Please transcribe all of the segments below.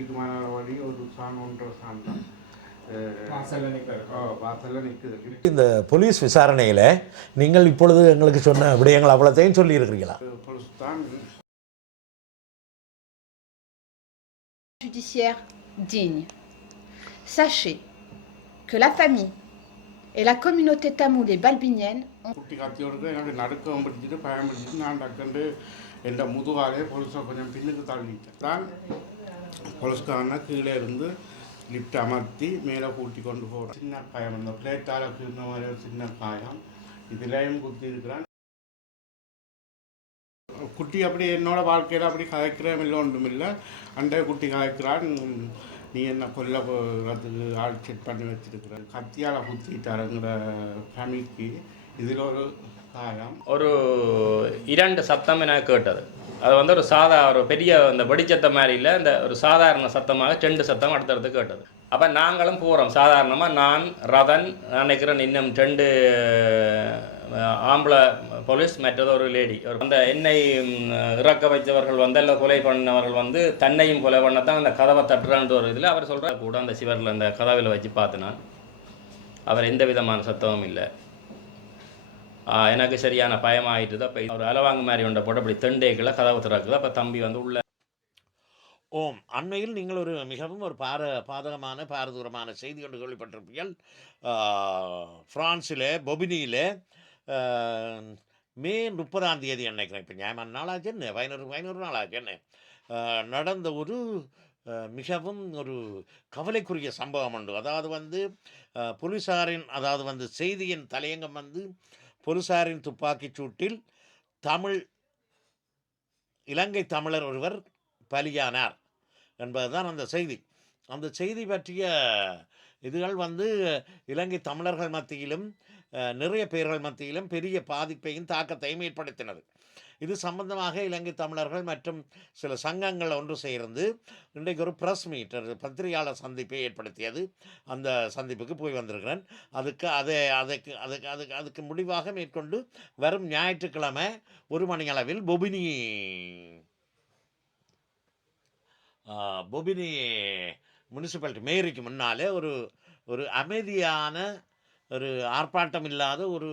வீட்டுக்கு மேலே வழி ஒரு சான் 1.5 சான் தான் வாசலில் நிற்குது. இந்த போலீஸ் விசாரணையில் நீங்கள் இப்பொழுது எங்களுக்கு சொன்ன விடயங்கள் அவ்வளோத்தையும் சொல்லியிருக்கிறீங்களா? போலீஸ் தான் judiciaire digne. Sachez que la famille et la communauté tamoule et balbinienne ont... குட்டி காத்தியோடு எனக்கு நடுக்கம் பிடிச்சிட்டு பயம் பிடிச்சிட்டு நான் டக்குண்டு எந்த முதுகாலே போலீஸை கொஞ்சம் பின்னுக்கு தள்ளிட்டேன் தான். போலீஸ்காரனை கீழே இருந்து லிஃப்ட் அமர்த்தி மேலே கூட்டி கொண்டு போகிறேன். சின்ன காயம், இந்த பிளேட்டால் கீழ்ந்த மாதிரி ஒரு சின்ன காயம், இதுலேயும் குத்தி இருக்கிறான். குட்டி அப்படி என்னோட வாழ்க்கையில் அப்படி கதைக்கிறேன் இல்லை ஒன்றும் இல்லை. அண்டே குட்டி கதைக்கிறான், நீ என்ன கொல்ல போகிறதுக்கு ஆள் செட் பண்ணி வச்சுருக்கிறேன், கத்தியால் குத்திட்டாருங்கிற ஃபேமிலிக்கு இதில் ஒரு காயம். ஒரு 2 சத்தம் எனக்கு கேட்டது. அது வந்து ஒரு பெரிய இந்த வெடிச்சத்தம் மாதிரி இல்லை, இந்த ஒரு சாதாரண சத்தமாக 2 சத்தம் அடுத்தடுத்து கேட்டது. அப்போ நாங்களும் போகிறோம் சாதாரணமாக. நான் ரதன் நினைக்கிறேன், இன்னும் 2 ஆம்பளை போலீஸ், மற்றது ஒரு லேடி. அந்த என்னை இறக்க வைத்தவர்கள் வந்து இல்லை கொலை பண்ணவர்கள் வந்து தன்னையும் கொலை பண்ணத்தான் அந்த கதவை தட்டுறான்ற ஒரு இதில் அவர் சொல்கிறார் கூட. அந்த சிவரில் அந்த கதவில் வச்சு பார்த்தினான், அவர் எந்த விதமான சத்தமும் இல்லை. எனக்கு சரியான பயமாயிட்டுது. அப்போ ஒரு அலவாங்க மாதிரி ஒன்றை போட்டு அப்படி தெண்டேக்கில் கதவு திறக்குது. அப்போ தம்பி வந்து உள்ள. ஓம், அண்மையில் நீங்கள் ஒரு மிகவும் ஒரு பாதகமான பாரதூரமான செய்தி கொண்டு கேள்விப்பட்டிருப்பீர்கள். ஃப்ரான்ஸில் பொபினியில் மே 30ஆம் தேதி நினைக்கிறேன், இப்போ நியாயமான நாளாச்சு என்ன, 15 நாளாச்சு என்ன, நடந்த ஒரு மிகவும் ஒரு கவலைக்குரிய சம்பவம் உண்டு. அதாவது வந்து போலீஸாரின் செய்தியின் தலையங்கம் வந்து போலீஸாரின் துப்பாக்கிச் சூட்டில் இலங்கை தமிழர் ஒருவர் பலியானார் என்பதுதான் அந்த செய்தி. அந்த செய்தி பற்றிய இதுகள் வந்து இலங்கை தமிழர்கள் மத்தியிலும் நிறைய பேர்கள் மத்தியிலும் பெரிய பாதிப்பையும் தாக்கத்தையும் ஏற்படுத்தினது. இது சம்பந்தமாக இலங்கை தமிழர்கள் மற்றும் சில சங்கங்கள் ஒன்று சேர்ந்து இன்றைக்கு ஒரு ப்ரெஸ் மீட், பத்திரிகையாளர் சந்திப்பை ஏற்படுத்தியது. அந்த சந்திப்புக்கு போய் வந்திருக்கிறேன். அதுக்கு முடிவாக மேற்கொண்டு வரும் ஞாயிற்றுக்கிழமை 1 மணி அளவில் பொபினி முனிசிபாலிட்டி மேயருக்கு முன்னாலே ஒரு அமைதியான ஒரு ஆர்ப்பாட்டம் இல்லாத ஒரு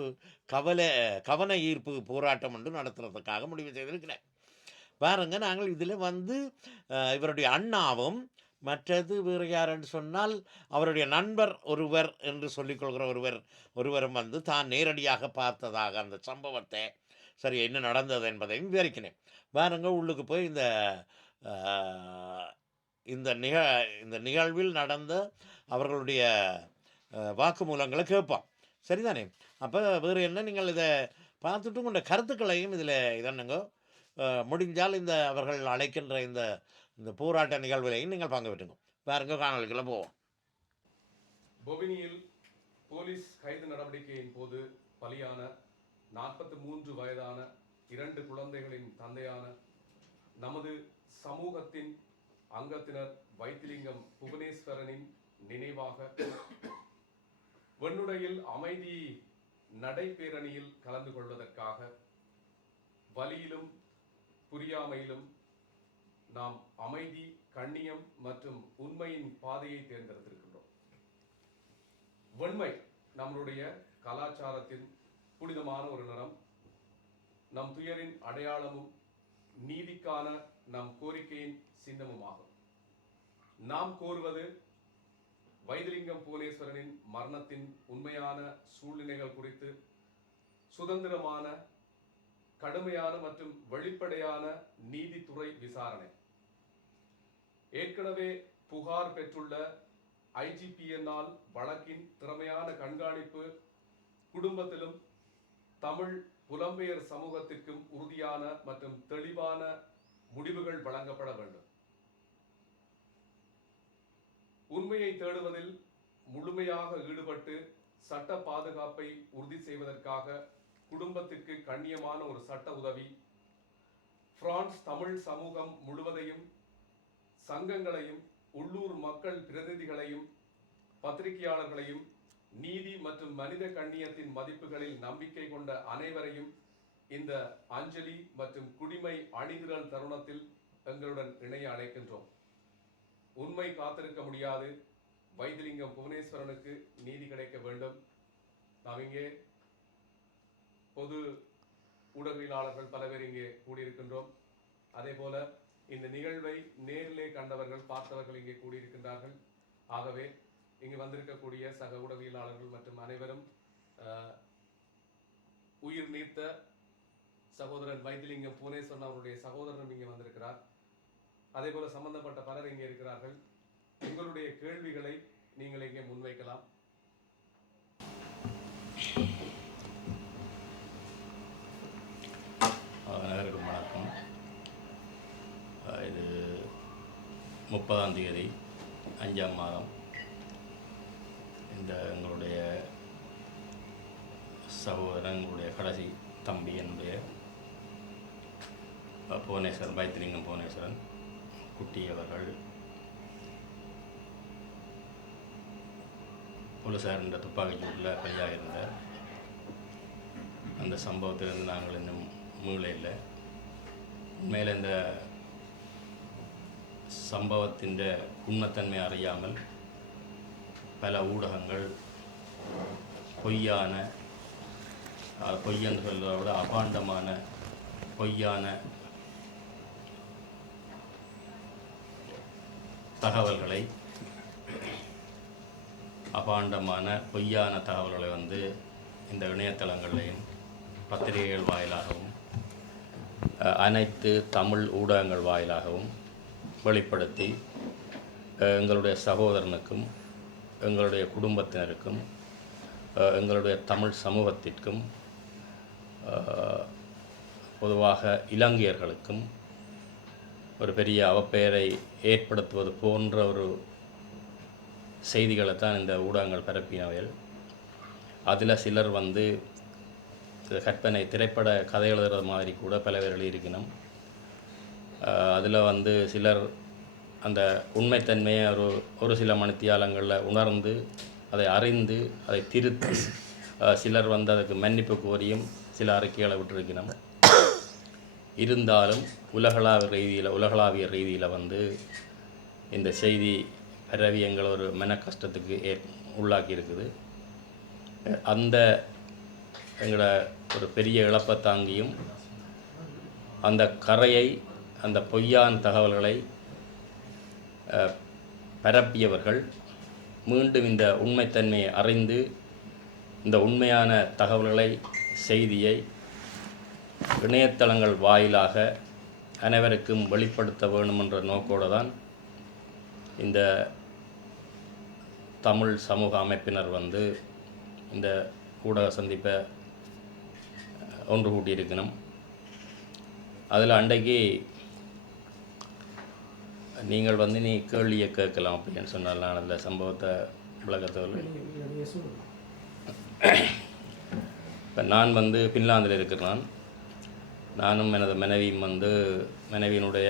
கவன ஈர்ப்பு போராட்டம் ஒன்று நடத்துறதுக்காக முடிவு செய்திருக்கிறேன். பாருங்க, நாங்கள் இதில் வந்து இவருடைய அண்ணாவும் மற்றது வேறு யார் என்று சொன்னால் அவருடைய நண்பர் ஒருவர் என்று சொல்லிக்கொள்கிற ஒருவரும் வந்து தான் நேரடியாக பார்த்ததாக அந்த சம்பவத்தை சரி என்ன நடந்தது என்பதையும் விவரிக்கிறேன். பாருங்க, உள்ளுக்கு போய் இந்த நிகழ்வில் நடந்த அவர்களுடைய வாக்குமூலங்களை கேட்போம். சரிதானே? அப்போ வேறு என்ன, நீங்கள் இதை பார்த்துட்டு உங்களோட கருத்துக்களையும் இதில் இதன்னுங்க முடிஞ்சால் அவர்கள் அழைக்கின்ற இந்த போராட்ட நிகழ்வுகளையும் நீங்கள் பங்கு பெற்றுங்க. பாருங்க, காணொலிக்குள்ள போவோம். பொபினியில் போலீஸ் கைது நடவடிக்கையின் போது பலியான 43 வயதான 2 குழந்தைகளின் தந்தையான நமது சமூகத்தின் அங்கத்தினர் வைத்திலிங்கம் புவனேஸ்வரனின் நினைவாக வெண்ணுடையில் அமைதி நடைபேரணியில் கலந்து கொள்வதற்காக வலியிலும் புரியாமையிலும் நாம் அமைதி, கண்ணியம் மற்றும் உண்மையின் பாதையை தேர்ந்தெடுத்திருக்கின்றோம். வெண்மை நம்மளுடைய கலாச்சாரத்தின் புனிதமான ஒரு நிறம், நம் துயரின் அடையாளமும் நீதிக்கான நம் கோரிக்கையின் சின்னமுமாகும். நாம் கோருவது வைத்திலிங்கம் புவனேஸ்வரனின் மரணத்தின் உண்மையான சூழ்நிலைகள் குறித்து சுதந்திரமான, கடுமையான மற்றும் வெளிப்படையான நீதித்துறை விசாரணை. ஏற்கனவே புகார் பெற்றுள்ள IGPNால் வழக்கின் திறமையான கண்காணிப்பு, குடும்பத்திலும் தமிழ் புலம்பெயர் சமூகத்திற்கும் உறுதியான மற்றும் தெளிவான முடிவுகள் வழங்கப்பட வேண்டும். உண்மையை தேடுவதில் முழுமையாக ஈடுபட்டு சட்ட பாதுகாப்பை உறுதி செய்வதற்காக குடும்பத்திற்கு கண்ணியமான ஒரு சட்ட உதவி, பிரான்ஸ் தமிழ் சமூகம் முழுவதையும், சங்கங்களையும், உள்ளூர் மக்கள் பிரதிநிதிகளையும், பத்திரிகையாளர்களையும், நீதி மற்றும் மனித கண்ணியத்தின் மதிப்புகளில் நம்பிக்கை கொண்ட அனைவரையும் இந்த அஞ்சலி மற்றும் குடிமை அணிதிரள் தருணத்தில் எங்களுடன் இணைய அழைக்கின்றோம். உண்மை காத்திருக்க முடியாது. வைத்திலிங்கம் புவனேஸ்வரனுக்கு நீதி கிடைக்க வேண்டும். நாம் இங்கே பொது ஊடகவியலாளர்கள் பல பேர் இங்கே கூடியிருக்கின்றோம். அதே போல இந்த நிகழ்வை நேரிலே கண்டவர்கள் பார்த்தவர்கள் இங்கே கூடியிருக்கின்றார்கள். ஆகவே இங்கு வந்திருக்கக்கூடிய சக ஊடகவியலாளர்கள் மற்றும் அனைவரும் உயிர் நீத்த சகோதரன் வைத்திலிங்கம் புவனேஸ்வரன் அவருடைய சகோதரனும் இங்கே வந்திருக்கிறார். அதே போல சம்பந்தப்பட்ட பலர் இங்கே இருக்கிறார்கள். உங்களுடைய கேள்விகளை நீங்கள் இங்கே முன்வைக்கலாம். அனைவருக்கும் வணக்கம். இது 30ஆம் தேதி 5ஆம் மாதம் இந்த எங்களுடைய சகோதரன், எங்களுடைய கடைசி தம்பி என்னுடைய புவனேஸ்வரன், வைத்திலிங்கம் புவனேஸ்வரன் குட்டி அவர்கள் போலீசார் என்ற துப்பாக்கிச்சூட்டில் பலியாக இருந்தார். அந்த சம்பவத்திலிருந்து நாங்கள் இன்னும் மீள இல்லை. உண்மையில் இந்த சம்பவத்தின் உண்மைத்தன்மை அறியாமல் பல ஊடகங்கள் பொய்யன்னு சொல்கிறத விட அபாண்டமான பொய்யான தகவல்களை வந்து இந்த இணையதளங்களையும் பத்திரிகைகள் வாயிலாகவும் அனைத்து தமிழ் ஊடகங்கள் வாயிலாகவும் வெளிப்படுத்தி எங்களுடைய சகோதரனுக்கும் எங்களுடைய குடும்பத்தினருக்கும் எங்களுடைய தமிழ் சமூகத்திற்கும் பொதுவாக இலங்கையர்களுக்கும் ஒரு பெரிய அவப்பெயரை ஏற்படுத்துவது போன்ற ஒரு செய்திகளை தான் இந்த ஊடகங்கள் பரப்பினவைகள். அதில் சிலர் வந்து கற்பனை திரைப்பட கதை எழுதுகிற மாதிரி கூட பல பேர் எழுதியிருக்கணும். அதில் வந்து சிலர் அந்த உண்மைத்தன்மையை ஒரு சில மணித்தியாலங்களில் உணர்ந்து அதை அறிந்து அதை திருத்தி சிலர் வந்து அதுக்கு மன்னிப்பு கோரியும் சில அறிக்கைகளை விட்டுருக்கணும். இருந்தாலும் உலகளாவிய ரீதியில் வந்து இந்த செய்தி பரவி எங்களை ஒரு மன கஷ்டத்துக்கு உள்ளாக்கி இருக்குது. அந்த எங்களை ஒரு பெரிய இழப்பை தாங்கியும் அந்த கரையை, அந்த பொய்யான தகவல்களை பரப்பியவர்கள் மீண்டும் இந்த உண்மைத்தன்மையை அறிந்து இந்த உண்மையான தகவல்களை, செய்தியை இணையதளங்கள் வாயிலாக அனைவருக்கும் வெளிப்படுத்த வேண்டும் என்ற நோக்கோடு தான் இந்த தமிழ் சமூக அமைப்பினர் வந்து இந்த ஊடக சந்திப்பை ஒன்று கூட்டியிருக்கணும். அதில் அன்றைக்கு நீங்கள் வந்து நீ கேள்வியை கேட்கலாம் அப்படின்னு சொன்னால் நான் அந்த சம்பவத்தை விளக்கத்தை இப்போ நான் வந்து ஃபின்லாந்தில் இருக்கிறேன். நானும் எனது மனைவியும் வந்து மனைவியினுடைய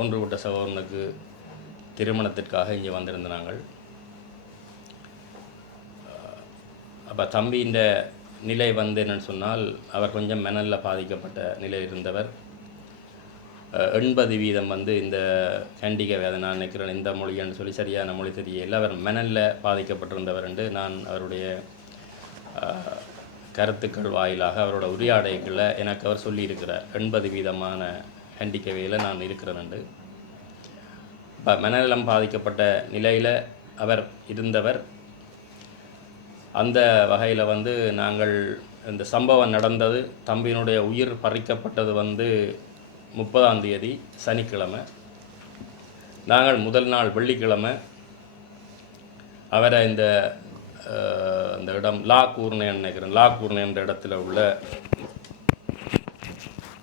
ஒன்றுவிட்ட சகோதரனுக்கு திருமணத்திற்காக இங்கே வந்திருந்த நாங்கள். அப்போ தம்பியின் நிலை வந்து என்னென்னு சொன்னால், அவர் கொஞ்சம் மனநில் பாதிக்கப்பட்ட நிலையில் இருந்தவர். 80% வந்து இந்த கண்டிகை வேதை நான் நினைக்கிறேன், இந்த மொழின்னு சொல்லி சரியான மொழி தெரியல. அவர் மனநில் பாதிக்கப்பட்டிருந்தவர் என்று நான் அவருடைய கருத்துக்கள் வாயிலாக அவரோட உரையாடைகளில் எனக்கு அவர் சொல்லியிருக்கிறார். 80% ஹேண்டிகேவையில் நான் இருக்கிறேன். இப்போ மனநலம் பாதிக்கப்பட்ட நிலையில் அவர் இருந்தவர். அந்த வகையில் வந்து நாங்கள் இந்த சம்பவம் நடந்தது, தம்பியினுடைய உயிர் பறிக்கப்பட்டது வந்து 30ஆம் தேதி சனிக்கிழமை. நாங்கள் முதல் நாள் வெள்ளிக்கிழமை அவரை இந்த இடம் லாக்கூர்னேன்னு நினைக்கிறேன், லாக்கூர்னே என்ற இடத்துல உள்ள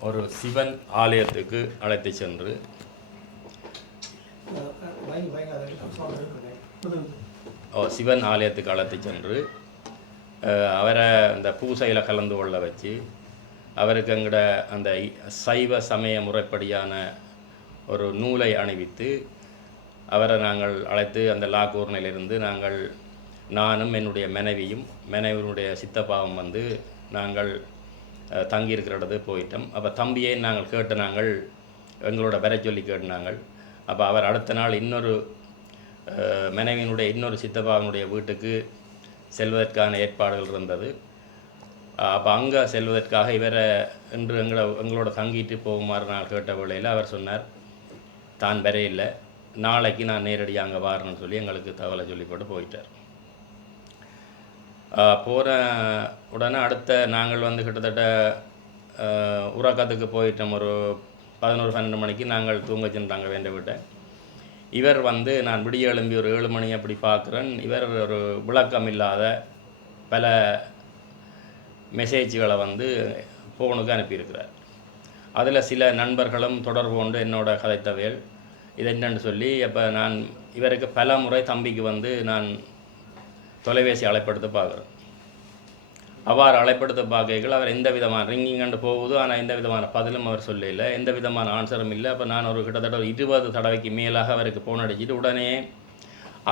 ஒரு சிவன் ஆலயத்துக்கு அழைத்து சென்று சிவன் ஆலயத்துக்கு அழைத்து சென்று அவரை அந்த பூசையில் கலந்து கொள்ள வச்சு அவருக்கு எங்கட அந்த சைவ சமய முறைப்படியான ஒரு நூலை அணிவித்து அவரை நாங்கள் அழைத்து அந்த லாக்கூர்னிலிருந்து நானும் என்னுடைய மனைவியினுடைய சித்தப்பாவும் வந்து நாங்கள் தங்கியிருக்கிற இடத்துக்கு போயிட்டோம். அப்போ தம்பியை நாங்கள் எங்களோட வர சொல்லி கேட்டு அப்போ அவர் அடுத்த நாள் இன்னொரு மனைவியினுடைய இன்னொரு சித்தப்பாவினுடைய வீட்டுக்கு செல்வதற்கான ஏற்பாடுகள் இருந்தது. அப்போ அங்கே செல்வதற்காக இவரை இன்று எங்களோட தங்கிட்டு போகுமாறு நான் கேட்ட வேளையில் அவர் சொன்னார், தான் வரையில்லை, நாளைக்கு நான் நேரடியாக அங்கே வாரேன்னு சொல்லி எங்களுக்கு தகவலை சொல்லிப்போட்டு போயிட்டார். போகிற உடனே அடுத்த நாங்கள் வந்து கிட்டத்தட்ட உறக்கத்துக்கு போயிட்டோம். ஒரு 11-12 மணிக்கு நாங்கள் தூங்க சென்றாங்க வேண்ட விட்ட. இவர் வந்து நான் விடிய எழும்பி ஒரு 7 மணி அப்படி பார்க்குறேன். இவர் ஒரு விளக்கம் இல்லாத பல மெசேஜ்களை வந்து ஃபோனுக்கு அனுப்பியிருக்கிறார். அதில் சில நண்பர்களும் தொடர்பு கொண்டு என்னோட கதைத்தவையல் இது என்னன்னு சொல்லி, அப்போ நான் இவருக்கு பல முறை தம்பிக்கு வந்து நான் தொலைபேசி அழைப்படுத்த பார்க்குறேன். அவ்வாறு அழைப்படுத்த பார்க்கைகள் அவர் எந்த விதமான ரிங்கிங் கண்டு போகுது, ஆனால் எந்த விதமான பதிலும் அவர் சொல்லலை, எந்த விதமான ஆன்சரும் இல்லை. அப்போ நான் ஒரு கிட்டத்தட்ட ஒரு 20 தடவைக்கு மேலாக அவருக்கு ஃபோன் அடிச்சுட்டு உடனே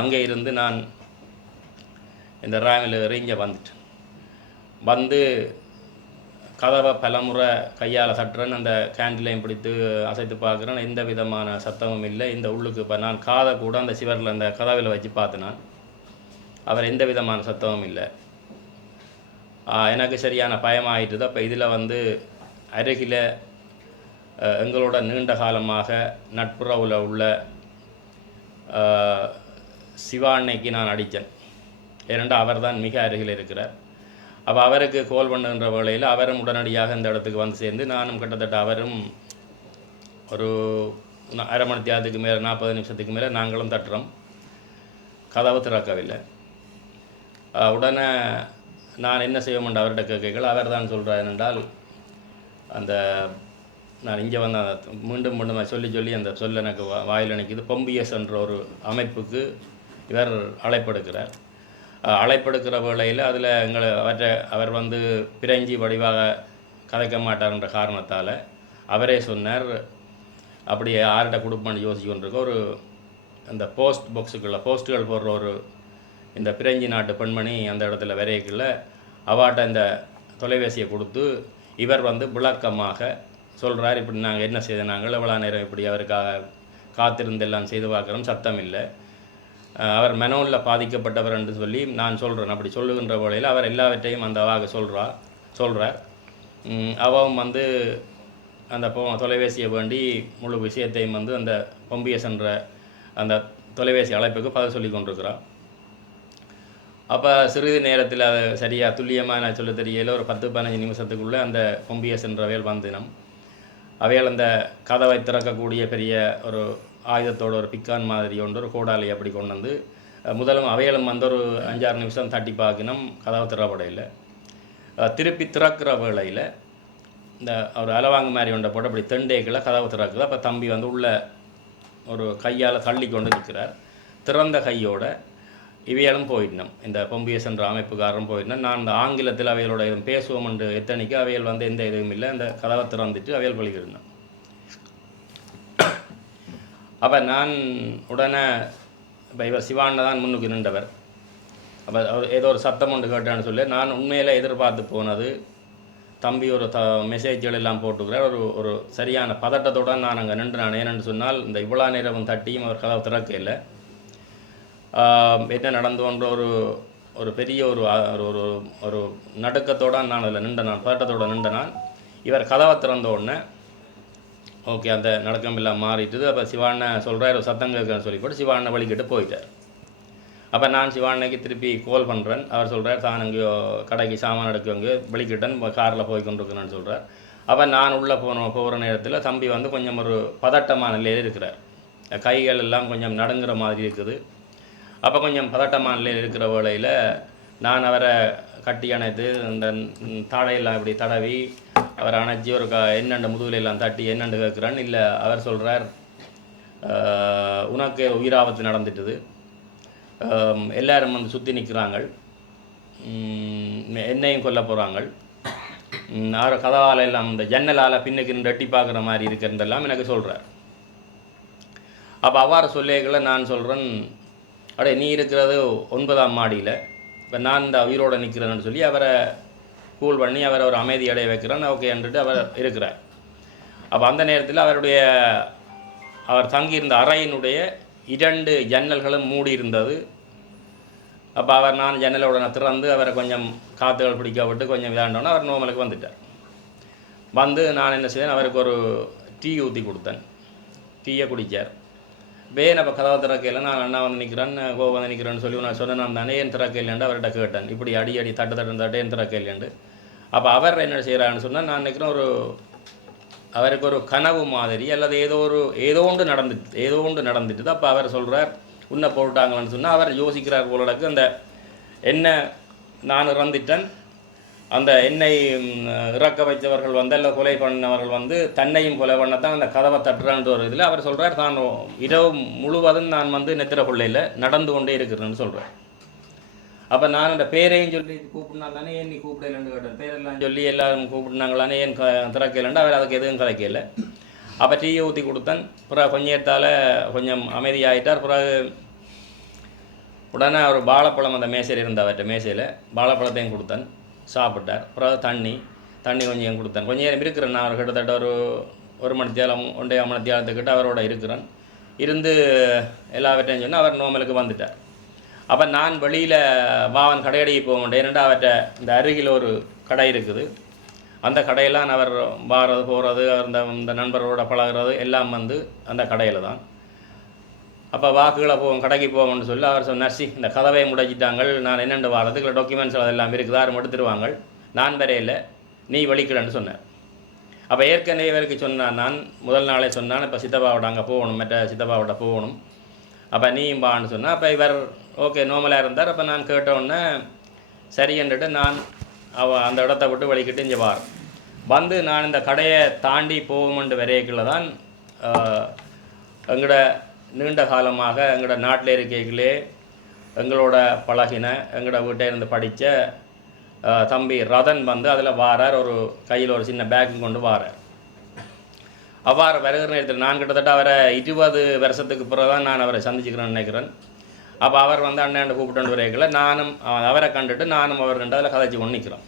அங்கே இருந்து நான் இந்த ரேமில் இங்கே வந்துட்டேன். வந்து கதவை பலமுறை கையால் சட்டுறேன், அந்த கேண்டிலையும் பிடித்து அசைத்து பார்க்குறேன், எந்த விதமான சத்தமும் இல்லை. இந்த உள்ளுக்கு இப்போ நான் காதை கூட அந்த சிவரில் அந்த கதவில் வச்சு பார்த்தேன், அவர் எந்த விதமான சத்தமும் இல்லை. எனக்கு சரியான பயமாயிட்டுது. அப்போ இதில் வந்து அருகில் எங்களோட நீண்ட காலமாக நட்புறவில் உள்ள சிவாண்ணைக்கு நான் அடித்தேன். ஏனென்றால் அவர் தான் மிக அருகில் இருக்கிறார். அப்போ அவருக்கு கால் பண்ணுகின்ற வேளையில் அவரும் உடனடியாக இந்த இடத்துக்கு வந்து சேர்ந்து, நானும் கிட்டத்தட்ட அவரும் ஒரு அரை மணி நேரத்துக்கு மேலே 40 நிமிஷத்துக்கு மேலே நாங்களும் தட்டுறோம். கதவு திறக்கவில்லை. உடனே நான் என்ன செய்வோம்ன்ற அவர்கிட்ட கேட்கல. அவர் தான் சொல்கிறார் என்றால், அந்த நான் இங்கே வந்து மீண்டும் மீண்டும் சொல்லி அந்த சொல்ல எனக்கு வாயில் நிற்கிது. பொம்பியஸ் என்ற ஒரு அமைப்புக்கு இவர் அழைப்படுக்கிறார். அழைப்படுக்கிற வேளையில் அதில் அவர் வந்து பிரெஞ்சி வடிவாக கதைக்க மாட்டார்ன்ற காரணத்தால் அவரே சொன்னார், அப்படி யார்கிட்ட கொடுப்பான்னு யோசிச்சு கொண்டிருக்க ஒரு அந்த போஸ்ட் பாக்ஸுக்குள்ள போஸ்ட்டுகள் போடுற ஒரு இந்த பிரெஞ்சி நாட்டு பெண்மணி அந்த இடத்துல விரைக்குள்ள அவாட்ட இந்த தொலைபேசியை கொடுத்து இவர் வந்து விளக்கமாக சொல்கிறார், இப்படி நாங்கள் என்ன செய்த நாங்கள் எவ்வளோ நேரம் இப்படி அவருக்காக காத்திருந்து எல்லாம் செய்து பார்க்குறோம், சத்தம் இல்லை, அவர் மனோவில் பாதிக்கப்பட்டவர் என்று சொல்லி நான் சொல்கிறேன். அப்படி சொல்லுகின்ற வேளையில் அவர் எல்லாவற்றையும் அந்த அவாக சொல்கிறார். அவன் வந்து அந்த தொலைபேசியை வேண்டி முழு விஷயத்தையும் வந்து அந்த பொம்பியஸ் என்ற அந்த தொலைபேசி அழைப்புக்கு பதில் சொல்லி கொண்டிருக்கிறார். அப்போ சிறிது நேரத்தில் அதை சரியாக துல்லியமாக நான் சொல்ல தெரியல, ஒரு 10-15 நிமிஷத்துக்குள்ளே அந்த பொம்பியஸ் என்றவையல் வந்தினம். அவையால் அந்த கதவை திறக்கக்கூடிய பெரிய ஒரு ஆயுதத்தோட ஒரு பிக்கான் மாதிரி ஒன்று ஒரு கோடாலி அப்படி கொண்டு வந்து முதலும் அவையாலும் வந்து ஒரு 5-6 நிமிஷம் தட்டி பார்க்கணும், கதவை திறப்படையில். திருப்பி திறக்கிற வேளையில் இந்த ஒரு அலவாங்கு மாதிரி ஒன்றை போட்டு அப்படி தெண்டேக்கில் கதவை திறக்குது. அப்போ தம்பி வந்து உள்ள ஒரு கையால் தள்ளி கொண்டு நிற்கிறார். திறந்த கையோட இவையாலும் போயிடணும், இந்த பொம்பியஸ் என்ற அமைப்புக்காரரும் போயிடணும். நான் இந்த ஆங்கிலத்தில் அவைகளோட இதுவும் பேசுவோம் என்று எத்தனைக்கு அவைகள் வந்து எந்த இதுவும் இல்லை, அந்த கதவை திறந்துட்டு அவைகள் வழிகிடணும். அப்போ நான் உடனே இப்போ இவர் சிவாண்ண தான் முன்னுக்கு நின்றவர். அப்போ அவர் ஏதோ ஒரு சத்தம் ஒன்று கேட்டான்னு சொல்லி நான் உண்மையில் எதிர்பார்த்து போனது, தம்பி ஒரு மெசேஜ்கள் எல்லாம் போட்டுக்கிறார். ஒரு சரியான பதட்டத்தோடு நான் அங்கே நின்று நான் ஏன்னு சொன்னால் இந்த இவ்வளோ நேரம் தட்டியும் அவர் கதவை திறக்க இல்லை. என்ன நடந்தோன்ற ஒரு பெரிய ஒரு ஒரு நடுக்கத்தோடு நான் அதில் நின்றனான், பதட்டத்தோடு நின்றனான். இவர் கதவை திறந்த உடனே ஓகே அந்த நடக்கம் எல்லாம் மாறிட்டுது. அப்போ சிவாண்ணை சொல்கிறார், ஒரு சத்தம் கேட்குறேன்னு சொல்லி போட்டு சிவாண்ணை வழிகிட்டு போயிட்டார். அப்போ நான் சிவாண்ணைக்கு திருப்பி கால் பண்ணுறேன். அவர் சொல்கிறார், தான் எங்கேயோ கடைக்கு சாமான் எடுக்கவங்க வெளிக்கிட்டேன், காரில் போய் கொண்டிருக்கிறேன்னு சொல்கிறார். அப்போ நான் உள்ளே போகிற நேரத்தில் தம்பி வந்து கொஞ்சம் ஒரு பதட்டமான நிலையில் இருக்கிறார். கைகள் எல்லாம் கொஞ்சம் நடுங்குற மாதிரி இருக்குது. அப்போ கொஞ்சம் பதட்டமான நிலையில் இருக்கிற வேளையில் நான் அவரை கட்டி அணைத்து இந்த தாடையெல்லாம் இப்படி தடவி அவரை அணைச்சி ஒரு என்னென்ன முதுகிலெல்லாம் தட்டி என்னென்னு கேட்குறான்னு. இல்லை அவர் சொல்கிறார், உனக்கு உயிராபத்து நடந்துட்டுது, எல்லாரும் வந்து சுற்றி நிற்கிறாங்க, என்னையும் கொல்ல போகிறாங்க, அவர் கதவால் எல்லாம் இந்த ஜன்னலால் பின்னுக்கு நின்று எட்டி பார்க்குற மாதிரி இருக்கிறதெல்லாம் எனக்கு சொல்கிறார். அப்போ அவ்வாறு சொல்லிகளை நான் சொல்கிறேன், அடே நீ இருக்கிறது 9ஆம் மாடியில், இப்போ நான் இந்த உயிரோடு நிற்கிறேன்னு சொல்லி அவரை கூல் பண்ணி அவரை ஒரு அமைதி அடைய வைக்கிறேன். ஓகேன்ட்டு அவர் இருக்கிறார். அப்போ அந்த நேரத்தில் அவருடைய அவர் தங்கியிருந்த அறையினுடைய 2 ஜன்னல்களும் மூடி இருந்தது. அப்போ அவர் நான் ஜன்னலை உடனே திறந்து அவரை கொஞ்சம் காற்றுகள் பிடிக்க விட்டு கொஞ்சம் விளையாண்டோன்னா அவர் நோமலுக்கு வந்துட்டார். வந்து நான் என்ன செய்தேன், அவருக்கு ஒரு டீ ஊற்றி கொடுத்தேன். டீயை குடித்தார். வேன் அப்போ கதவை திறக்கையில் நான் அண்ணா வந்து நிற்கிறேன், கோவம் வந்து நிற்கிறேன்னு சொல்லி நான் சொன்னேன். நான் தானே ஏன் திறக்கையிலேண்டு அவர்கிட்ட கேட்டேன், இப்படி அடி தட்டு ஏன் திறக்கையிலேண்டு. அப்போ அவர் என்ன செய்கிறான்னு சொன்னால், நான் நினைக்கிறேன் அவருக்கு ஒரு கனவு மாதிரி அல்லது ஏதோ ஒன்று நடந்துட்டு. அப்போ அவர் சொல்கிறார், உன்னை போட்டாங்கன்னு சொன்னால் அவர் யோசிக்கிறார் போலக்கு. அந்த என்ன நான் இறந்துட்டேன், அந்த என்னை இறக்க வைத்தவர்கள் வந்து அல்ல கொலை பண்ணவர்கள் வந்து தன்னையும் கொலை பண்ணத்தான் அந்த கதவை தட்டுறான்ற ஒரு இதில் அவர் சொல்கிறார், தான் இரவு முழுவதும் நான் வந்து நெத்திர கொள்ளையில் நடந்து கொண்டே இருக்கிறேன்னு சொல்கிறேன். அப்போ நான் அந்த பேரையும் சொல்லி கூப்பிட்னாங்க, ஏன் நீ கூப்பிடலன்னு கேட்டேன். பேரெல்லாம் சொல்லி எல்லாரும் கூப்பிட்டுனாங்களானே ஏன் திறக்கலைன்னு அவர் அதுக்கு எதுவும் கதைக்கல. அப்போ டீயை ஊற்றி கொடுத்தேன். பிறகு கொஞ்சத்தால் கொஞ்சம் அமைதியாகிட்டார். பிறகு உடனே ஒரு வாழைப்பழம் அந்த மேசையில் இருந்த அவர்கிட்ட மேசையில் வாழைப்பழத்தையும் கொடுத்தேன், சாப்பிட்டார். பிறகு தண்ணி கொஞ்சம் கொடுத்தேன். கொஞ்சம் நேரம் இருக்கிறேன் நான் அவர் கிட்டத்தட்ட ஒரு மணித்தியாலம் 1.5 மணித்தியாலத்துக்கிட்ட அவரோட இருக்கிறேன். இருந்து எல்லாவற்றையும் சொன்னால் அவர் நோமலுக்கு வந்துட்டார். அப்போ நான் வெளியில் பாவன் கடையடிக்கு போக மாட்டேன். ஏன்னா அவர்கிட்ட இந்த அருகில் ஒரு கடை இருக்குது. அந்த கடையெல்லாம் அவர் வாரது போகிறது, இந்த நண்பரோட பழகிறது எல்லாம் வந்து அந்த கடையில் தான். அப்போ வாக்குகளை கடைக்கு போவோம்னு சொல்லி அவர் சொன்னார், இந்த கதவை முடைச்சிட்டாங்க, நான் என்னென்று வாரதுக்கு இல்லை டாக்குமெண்ட்ஸ் அதெல்லாம் இருக்குது, யாரும் எடுத்துருவாங்க, நான் வரையில் நீ வலிக்கலன்னு சொன்னேன். அப்போ ஏற்கனவே இவருக்கு சொன்னான், நான் முதல் நாளே சொன்னான், இப்போ சித்தப்பாவோட அங்கே போகணும், மற்ற சித்தப்பாவோட போகணும், அப்போ நீயும் பான்னு சொன்னால். அப்போ இவர் ஓகே நோமலாக இருந்தார். அப்போ நான் கேட்டவுடனே சரியன்றுட்டு நான் அந்த இடத்த விட்டு வலிக்கிட்டு இங்கே வந்து நான் இந்த கடையை தாண்டி போகுமென்று வரையக்குள்ள தான் எங்களோட நீண்ட காலமாக எங்களோட நாட்டில் இருக்கைகளே எங்களோட பழகின எங்களோட வீட்டை இருந்து படித்த தம்பி ரதன் வந்து அதில் வாரார். ஒரு கையில் ஒரு சின்ன பேக்கு கொண்டு வாரார். அவ்வாறு வருகிற நேரத்தில் நான் கிட்டத்தட்ட அவரை 20 வருஷத்துக்கு பிறகு தான் நான் அவரை சந்திச்சுக்கிறேன்னு நினைக்கிறேன். அப்போ அவர் வந்து அண்ணன் கூப்பிட்டு வரைக்கல, நானும் அவரை கண்டுட்டு நானும் அவர் கண்டு அதில் கதைச்சி கொண்டு நிற்கிறோம்.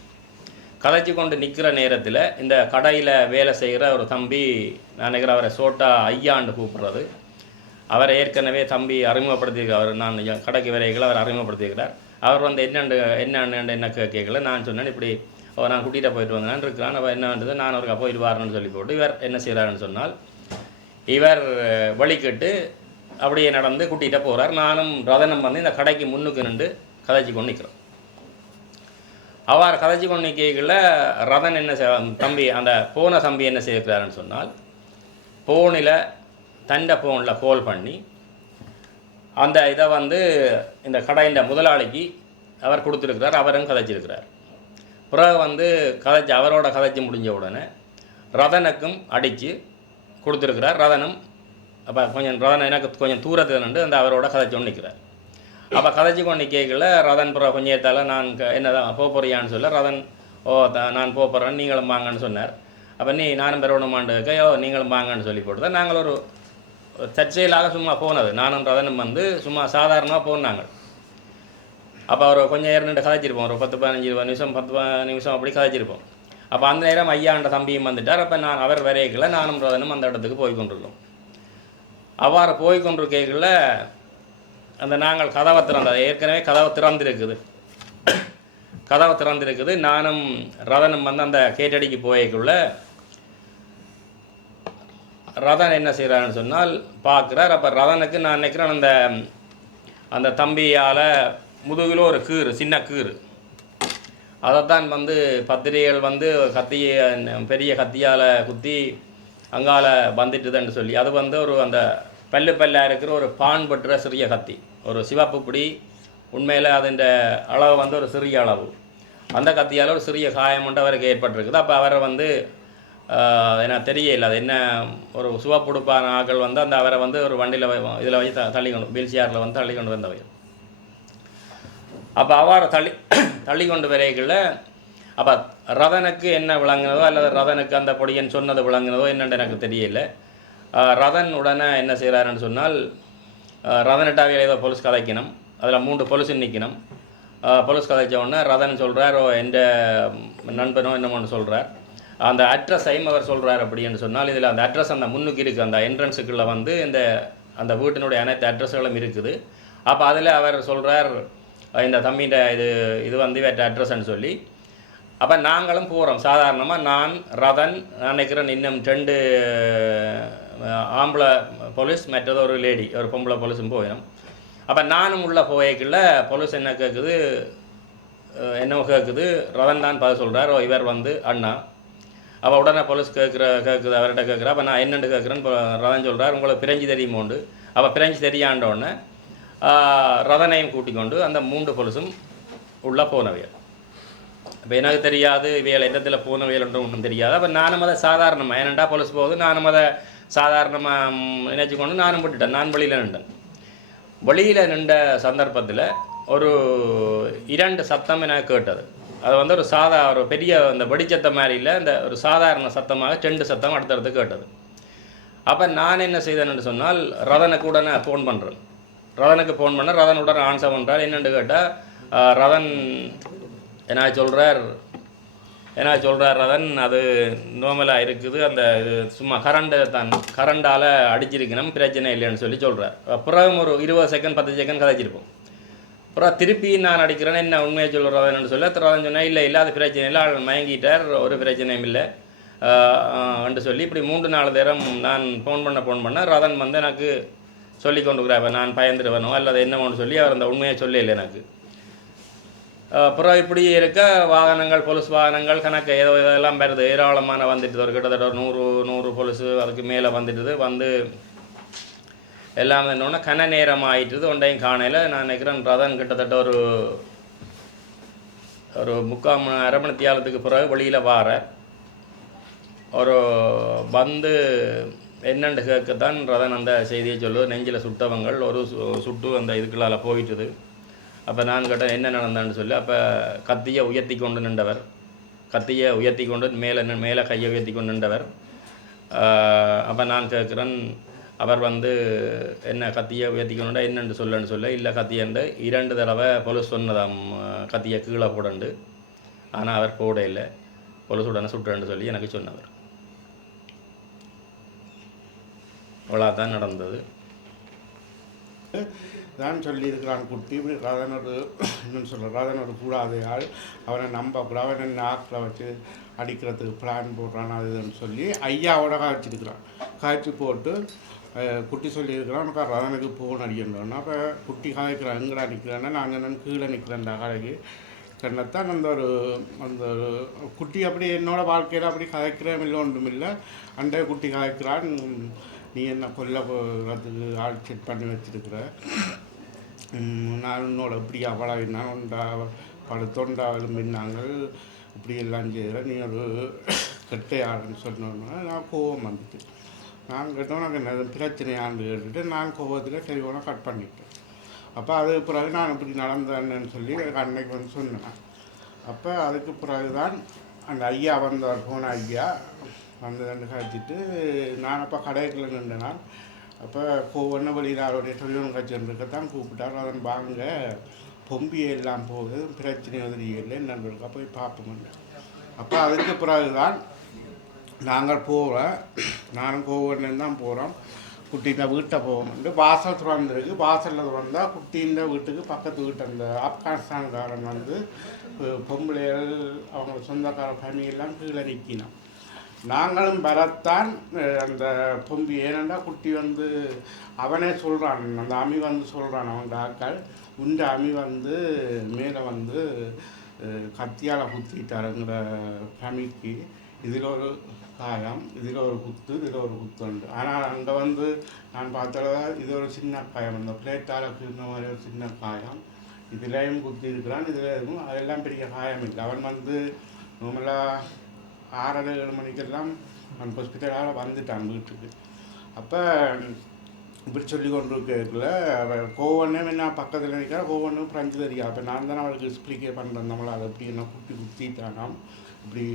கதைச்சி கொண்டு நிற்கிற நேரத்தில் இந்த கடையில் வேலை செய்கிற ஒரு தம்பி, நான் நினைக்கிறேன் அவரை சோட்டா ஐயாண்டு கூப்பிட்றது, அவரை ஏற்கனவே தம்பி அறிமுகப்படுத்தியிருக்கார். அவர் நான் கடைக்கு வரைகளை அவர் அறிமுகப்படுத்தியிருக்கிறார். அவர் வந்து என்ன கேட்கல. நான் சொன்னேன், இப்படி நான் கூட்டிகிட்ட போயிட்டு வந்தேன் இருக்கிறான். அவள் என்ன வேண்டது, நான் அவருக்கு போயிட்டு வாரேன்னு சொல்லி போட்டு இவர் என்ன செய்கிறாருன்னு சொன்னால், இவர் வழிக்கிட்டு அப்படியே நடந்து கூட்டிகிட்ட போகிறார். நானும் ரதனம் வந்து இந்த கடைக்கு முன்னுக்கு நின்று கதைச்சி கொண்டு நிற்கிறோம். அவ்வாறு கதைச்சி கொண்டு நிற்கல ரதன் என்ன தம்பி அந்த போன தம்பி என்ன செய்கிறாருன்னு சொன்னால், ஃபோனில் தண்டை ஃபோனில் கால் பண்ணி அந்த இதை வந்து இந்த கடையின் முதலாளிக்கு அவர் கொடுத்துருக்கிறார். அவரும் கதைச்சிருக்கிறார். பிறகு வந்து அவரோட கதைச்சி முடிஞ்ச உடனே ரதனுக்கும் அடித்து கொடுத்துருக்கிறார். ரதனும் அப்போ ரதன் எனக்கு கொஞ்சம் தூரத்தில் நின்று அந்த அவரோட கதைச்சி கொண்டு நிற்கிறார். அப்போ கதைச்சி கொண்டு நிற்கல ரதன் பிறகு கொஞ்சம் ஏற்றால நான் என்ன தான் போறியான்னு சொல்ல ரதன் நான் போகிறேன் நீங்களும் வாங்கன்னு சொன்னார். அப்போ நானும் பெறணுமான்னு நீங்களும் வாங்கன்னு சொல்லி போட்டு நாங்கள் ஒரு சர்ச்சையிலாக சும்மா போனது. நானும் ரதனும் வந்து சும்மா சாதாரணமாக போனாங்க. அப்போ அவர் கொஞ்சம் நேரம் நின்று கதைச்சிருப்போம், ஒரு 10-15 நிமிஷம் 10 நிமிஷம் அப்படி கதைச்சிருப்போம். அப்போ அந்த நேரம் ஐயாண்ட தம்பியும் வந்துட்டார். அப்போ நான் அவர் வரையக்கில் நானும் ரதனும் அந்த இடத்துக்கு போய் கொண்டிருக்கோம். அவ்வாறு போய் கொண்டிருக்கைகளில் அந்த நாங்கள் கதவை திறந்தது, ஏற்கனவே கதவை திறந்திருக்குது. நானும் ரதனும் வந்து அந்த கேட்டடிக்கு போய்க்குள்ள ரதன் என்ன செய்கிறான்னு சொன்னால் பார்க்குறார். அப்போ ரதனுக்கு நான் நினைக்கிறேன் அந்த தம்பியால் முதுகில் ஒரு சின்ன கீறு, அதைத்தான் வந்து பத்திரிகைகள் வந்து பெரிய கத்தியால் குத்தி அங்கால வந்துட்டுதுன்னு சொல்லி, அது வந்து ஒரு அந்த பல்லாக இருக்கிற ஒரு பான் பட்டுற சிறிய கத்தி, ஒரு சிவப்பு பிடி, உண்மையில் அதன் அளவு வந்து ஒரு சிறிய அளவு, அந்த கத்தியால் ஒரு சிறிய காயம் மட்டும் அவருக்கு ஏற்பட்டிருக்குது. அப்போ அவரை வந்து எனக்கு தெரியல, அது என்ன ஒரு சிவப்புடுப்பான ஆக்கள் வந்து அந்த அவரை வந்து ஒரு வண்டியில் இதில் வச்சு தள்ளி கொண்டு வீல் சேரில் வந்து தள்ளி கொண்டு வந்தவை. அப்போ அவ்வாறு தள்ளி கொண்டு வரைகளில் அப்போ ரதனுக்கு என்ன விளங்குனதோ அல்லது ரதனுக்கு அந்த பொடியன் சொன்னது விளங்குனதோ என்னென்று எனக்கு தெரியல. ரதன் உடனே என்ன செய்கிறாருன்னு சொன்னால், ரதனிட்டாவே ஏதோ பொலிஸ் கதைக்கணும், அதில் 3 பொலிசு நிற்கணும். பொலிஸ் கதைச்ச உடனே ரதன் சொல்கிறார், எந்த நண்பனோ என்னமோன்னு சொல்கிறார். அந்த அட்ரஸையும் அவர் சொல்கிறார் அப்படின்னு சொன்னால் இதில் அந்த அட்ரஸ் அந்த முன்னுக்கு இருக்குது, அந்த என்ட்ரன்ஸுக்குள்ளே வந்து அந்த வீட்டினுடைய அனைத்து அட்ரஸ்களும் இருக்குது. அப்போ அதில் அவர் சொல்கிறார் இந்த தம்பிகிட்ட இது வந்து வேற்ற அட்ரஸ்ன்னு சொல்லி. அப்போ நாங்களும் போகிறோம் சாதாரணமாக. நான் ரதன் நினைக்கிறேன், இன்னும் 2 ஆம்பளை போலீஸ், மற்றது ஒரு லேடி, ஒரு பொம்பளை போலீஸும் போயிடும். அப்போ நானும் உள்ள போய்க்குள்ள போலீஸ் என்ன கேட்குது, என்ன கேட்குது, ரதன் தான் பதில் சொல்கிறார், இவர் வந்து அண்ணா. அப்போ உடனே போலீஸ் கேட்குது, அவர்கிட்ட கேட்குறா. அப்போ நான் என்னென்னு கேட்குறேன்னு ரதன் சொல்கிறார், உங்களுக்கு பிரெஞ்சு தெரியுமோண்டு. அப்போ பிரெஞ்சு தெரியாண்டோடனே ரதனையும் கூட்டிக் கொண்டு அந்த 3 போலீஸும் உள்ளே போனவையல். இப்போ எனக்கு தெரியாது இவைகள் இடத்துல போனவையல்ன்ற ஒன்றும் தெரியாது. அப்போ நானும் அதை சாதாரணமாக, ஏனண்டா போலீஸ் போகுது, நானும் அதை சாதாரணமாக நினைச்சு கொண்டு நானும் விட்டுட்டேன். நான் வெளியில் நின்றேன். வெளியில் நின்ற சந்தர்ப்பத்தில் ஒரு 2 சத்தம் எனக்கு கேட்டது. அது வந்து ஒரு பெரிய அந்த வெடிச்சத்தம் மாதிரி இல்லை, அந்த ஒரு சாதாரண சத்தமாக 2 சத்தம் அடுத்தடுத்து கேட்டது. அப்போ நான் என்ன செய்தேன்னு சொன்னால் ரதனுக்கு உடனே ஃபோன் பண்ணுறேன். ரதனுக்கு ஃபோன் பண்ண ரதன் உடனே ஆன்சர் பண்ணுறார். என்னென்னு கேட்டால் ரதன் என்ன சொல்கிறார் ரதன், அது நார்மலாக இருக்குது, அந்த இது சும்மா கரண்டால் அடிச்சிருக்கணும், பிரச்சனை இல்லைன்னு சொல்லி சொல்கிறார். அப்புறம் ஒரு 20 செகண்ட் 10 செகண்ட் கதைச்சிருப்போம். அப்புறம் திருப்பி நான் அடிக்கிறேன்னு என்ன உண்மையை சொல்கிறதன்னு சொல்ல ரதன் சொன்னேன், இல்லை அது பிரச்சனை இல்லை, ஆள் மயங்கிட்டார், ஒரு பிரச்சனையும் இல்லை என்று சொல்லி இப்படி 3-4 நேரம் நான் ஃபோன் பண்ண ரதன் வந்து எனக்கு சொல்லி கொண்டுக்கிறார், நான் பயந்துடுவேனோ அல்லது என்னவோன்னு சொல்லி அவர் அந்த உண்மையை சொல்லலை எனக்கு. அப்புறம் இப்படி இருக்க வாகனங்கள், போலீஸ் வாகனங்கள் கணக்கு இதெல்லாம் வருது, ஏராளமான வந்துட்டு ஒரு கிட்டத்தட்ட ஒரு 100 போலீஸு அதுக்கு மேலே வந்துட்டுது. வந்து எல்லாம் என்னொன்னா கன நேரம் ஆயிட்டுது, ஒன்றையும் காணையில். நான் நினைக்கிறேன் ரதன் கிட்டத்தட்ட ஒரு 3/4 மணி தியாலத்துக்கு பிறகு வெளியில் வார ஒரு வந்து என்னென்று கேட்கத்தான் ரதன் அந்த செய்தியை சொல்லுவது, நெஞ்சில் சுட்டவங்கள் ஒரு சுட்டு அந்த இதுக்குள்ளால் போயிட்டுது. அப்போ நான் கேட்டேன் என்ன நடந்தான்னு சொல்லி. அப்போ கத்தியை உயர்த்தி கொண்டு நின்றவர், மேலே கையை உயர்த்தி கொண்டு நின்றவர். அப்போ நான் கேட்குறேன், அவர் வந்து என்ன கத்தியை உயர்த்தி கொண்டு என்னென்று சொல்ல, இல்லை கத்தியண்டு 2 தடவை போலீஸ் சொன்னதாம் கத்தியை கீழே போடண்டு, ஆனால் அவர் போட இல்லை, போலீஸ் உடனே சுட்டுன்னு சொல்லி எனக்கு சொன்னவர். அவ்வளோதான் நடந்தது. தான் சொல்லியிருக்கிறான் குட்டி, இப்படி ரதனோடு இன்னும் சொல்கிற ரதனோடு கூடாத ஆள், அவனை நம்பக்கூடாது, அவனை நாக்கில் வச்சு அடிக்கிறதுக்கு பிளான் போடுறான் அதுன்னு சொல்லி ஐயாவோட காய்ச்சி போட்டு குட்டி சொல்லியிருக்கிறான், உனக்கு ரதனுக்கு போன் அடிக்கணுன்னா. அப்போ குட்டி காய்க்கிறான், எங்கடா நிற்கிறான்னா, நான் என்னன்னு கீழே நிற்கிறேன்டா கடைக்கு கண்ணத்தான். அந்த ஒரு குட்டி அப்படி என்னோட வாழ்க்கையில் அப்படி கதைக்கிறேன் இல்லை ஒன்றும் இல்லை. அண்டே குட்டி காய்க்கிறான், நீ என்ன கொல்ல போகிறதுக்கு ஆள் செட் பண்ணி வச்சுருக்குற, நான் உன்னோட இப்படி அவ்வளோ உண்டா படுத்தோண்டா விரும்பினாங்க, இப்படி எல்லாம் செய்கிற, நீ ஒரு கெட்ட ஆளுன்னு சொன்னோன்னா நான் கோவம் வந்துட்டு, நான் கேட்டோம் எனக்கு என்ன பிரச்சனை ஆண்டு கேட்டுட்டு நான் கோவத்தில் தெளிவான கட் பண்ணிட்டேன். அப்போ அதுக்கு பிறகு நான் இப்படி நடந்தேன்னு சொல்லி அன்னைக்கு வந்து சொன்னேன். அப்போ அதுக்கு பிறகு தான் அந்த ஐயா வந்தவர், போன ஐயா வந்து காய்ச்சிட்டு நான் அப்போ கடைக்குள்ள நின்றேன். அப்போ ஒவ்வொன்றும் வெளியில் அவருடைய தொழில்நுட்ப கட்சியிருக்கத்தான் கூப்பிட்டார், அதன் வாங்க பொம்பியை எல்லாம் போகுது, பிரச்சனை உதவியில் என்னன்னு போய் பார்ப்போம். அப்போ அதுக்கு பிறகு தான் நாங்கள் போகிறோம், நானும் கோவன்னு தான் போகிறோம். குட்டின வீட்டை போவோம்ட்டு வாசல் திறந்துருக்கு. வாசலில் திறந்தால் குட்டின்ற வீட்டுக்கு பக்கத்து வீட்டு அந்த ஆப்கானிஸ்தான்காரன் வந்து பொம்பளைகள் அவங்க சொந்தக்கார ஃபேமிலியெல்லாம் கீழே நிற்கினோம். நாங்களும் வரத்தான் அந்த பொம்பி, ஏனெண்டா குட்டி வந்து அவனே சொல்கிறான், அந்த அமி வந்து சொல்கிறான், அவங்க ஆக்கள் உண்ட அமி வந்து மேலே வந்து கத்தியால் குத்திட்டாருங்கிற ஃபேமிலிக்கு இதில் ஒரு காயம், இதில் ஒரு குத்து, இதில் ஒரு குத்து உண்டு. ஆனால் அங்கே வந்து நான் பார்த்தத இது ஒரு சின்ன காயம், அந்த பிளேட்டால் கீழ்ந்த மாதிரி ஒரு சின்ன காயம், இதுலேயும் குத்தி இருக்கிறான், இதில் இருக்கும், அதெல்லாம் பெரிய காயம் இல்லை. அவன் வந்து நார்மலாக 6-7 மணிக்கெல்லாம் அவன் ஹாஸ்பிட்டலால் வந்துட்டான் வீட்டுக்கு. அப்போ இப்படி சொல்லி கொண்டு இருக்கல கோவண்ணே என்ன பக்கத்தில் நிற்கிற கோவண்ணும் ஃப்ரெஞ்சு தெரியா. அப்போ நான் தானே அவளுக்கு எக்ஸ்பிளிகே பண்ணுறேன், நம்மளை அதை எப்படி என்ன குத்திட்டானாம், இப்படி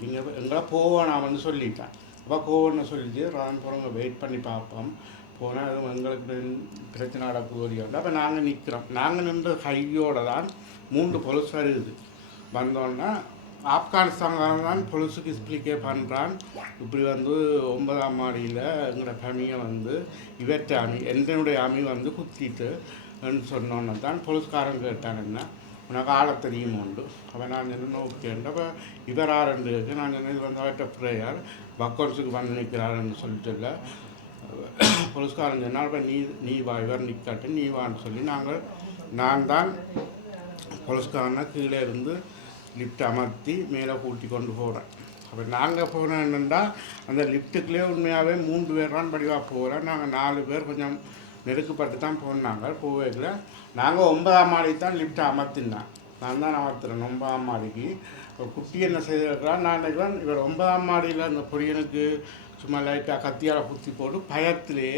நீங்கள் எங்களை போவேனாம்னு சொல்லிட்டேன். அப்போ கோவண்ணை சொல்லிட்டு ரான் போகிறவங்க வெயிட் பண்ணி பார்ப்போம், போனால் அது எங்களுக்கு பிரச்சனை நடக்குவோம். அப்போ நாங்கள் நிற்கிறோம், நாங்கள் நின்ற கையோடு தான் 3 போலீஸ் வருது. வந்தோன்னா ஆப்கானிஸ்தான்காரன் தான் பொலிஸுக்கு எக்ஸ்பிளிக்கே பண்ணுறான். இப்படி வந்து 9ஆம் மாடியில் எங்களோட ஃபேமிலியை வந்து இவற்ற அமி என்னுடைய அமி வந்து குத்திட்டு சொன்னோன்னு தான் போலீஸ்காரன் கேட்டான், என்ன உனக்கு ஆள தெரியுமா உண்டு. அவன் நான் என்ன ஓகேன்ற அப்போ இவர் ஆரண்டு கேட்க நான் என்ன இது வந்து அவர்கிட்ட ப்ரேயர் பக்கோன்ஸுக்கு வந்து நிற்கிறாருன்னு சொல்லிட்டு இல்லை போலீஸ்காரன் சொன்னால் இப்போ நீ வா இவர் நிற்காட்டு நீ வான்னு சொல்லி நான் தான் போலீஸ்காரனை கீழே இருந்து லிஃப்ட் அமர்த்தி மேலே கூட்டி கொண்டு போகிறேன். அப்போ நாங்கள் போனோம் என்னென்னா அந்த லிஃப்ட்டுக்குள்ளே உண்மையாகவே 3 பேர் தான் படிவாக போகிறோம். நாங்கள் 4 பேர் கொஞ்சம் நெருக்கப்பட்டு தான் போனாங்க. போவேக்கில் நாங்கள் 9ஆம் மாடிக்கு தான் லிஃப்ட்டை அமர்த்தினேன். நான் தான் அமர்த்துறேன் 9ஆம் மாடிக்கு. குட்டி என்ன செய்திருக்கிறான், நான் நினைக்கிறேன் இவர் 9ஆம் மாடியில் அந்த பொடியனுக்கு சும்மா லைட்டாக கத்தியால் குத்தி போட்டு பயத்திலே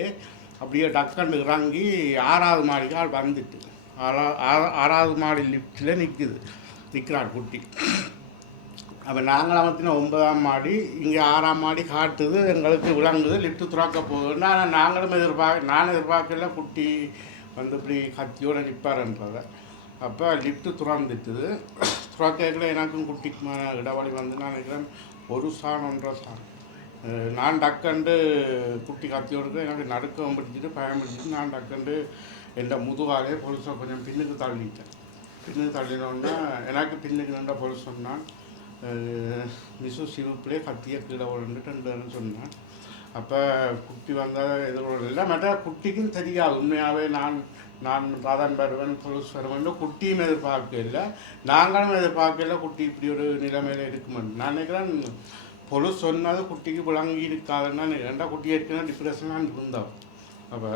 அப்படியே டக்கண்டு இறங்கி 6ஆவது மாடிக்கு ஆள் வந்துட்டு 6ஆவது மாடி லிஃப்ட்டில் நிற்கிறான் குட்டி. அப்போ நாங்கள் அமர்த்தின 9ஆம் மாடி, இங்கே 6ஆம் மாடி காட்டுது, எங்களுக்கு விளங்குது லிஃப்ட்டு துறக்க போகுதுன்னு. ஆனால் நாங்களும் நான் எதிர்பார்க்கல குட்டி வந்து இப்படி கத்தியோடு நிற்பாருன்றதை. அப்போ லிஃப்ட்டு துறந்துட்டுது. துறக்கையில் எனக்கும் குட்டிக்குமான இடவழி வந்து நான் நினைக்கிறேன் 1 சான் 1.5 சான். நான் டக்கண்டு குட்டி கத்தியோடு எனக்கு நடுக்கம் பிடிச்சிட்டு பயம் பிடிச்சிட்டு நான் டக்கண்டு என் முதுகாலே பொலிசை கொஞ்சம் பின்னுக்கு தள்ளிட்டேன். பின்னுக்கு தள்ளினோன்னா எனக்கு பின்னுக்கு நின்ற பொலிஸ் சொன்னான், மிசு சிவப்பிலே கத்தியை கீழே விழுந்துட்டுன்னு சொன்னேன். அப்போ குட்டி வந்தால் எதிர்கொள்ள இல்லை மற்ற குட்டிக்கும் தெரியாது உண்மையாகவே நான் ராதான் வருவேன் பொலிஸ் வருவேன் குட்டியும் எதிர்பார்க்கல, நாங்களும் எதிர்பார்க்கல குட்டி இப்படி ஒரு நிலைமையில் இருக்குமென்னு. நான் நினைக்கிறேன் பொலிஸ் சொன்னது குட்டிக்கு விளங்கி இருக்காதுன்னா ரெண்டா குட்டி ஏற்கனவே டிப்ரெஷனாக இருந்தோம். அப்போ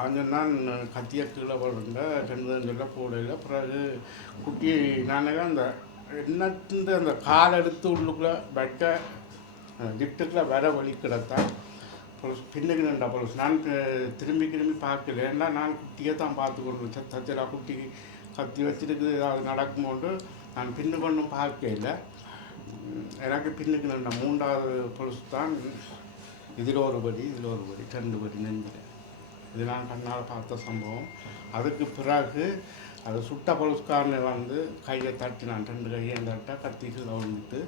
அவன் கத்தியை கீழே போடுற 2 சொல்ல போடல. பிறகு குட்டி நான் அந்த என்னட்டு அந்த கால் எடுத்து உள்ளுக்குள்ளே வைக்க லிஃப்ட்டுக்குள்ளே வர வழி கிடத்தான் பொலிஸ் பின்னுக்கு நின்றா பொலிஸ். நான் திரும்பி பார்க்கல, ஏன்னா நான் குட்டியை தான் பார்த்து கொண்டு சத்தியலா குட்டி கத்தி வச்சுருக்கு ஏதாவது நடக்குமோண்டு நான் பின்னு கொண்டும் பார்க்கல. எனக்கு பின்னுக்கு நின்ற 3ஆவது பொலிஸ் தான் இதில் ஒரு படி 2 படி நின்று. இது நான் கண்ணால் பார்த்த சம்பவம். அதுக்கு பிறகு அது சுட்ட போலீஸ்காரனை வந்து கையை தட்டினான், 2 கையை தட்ட கத்திகள் வந்துட்டு.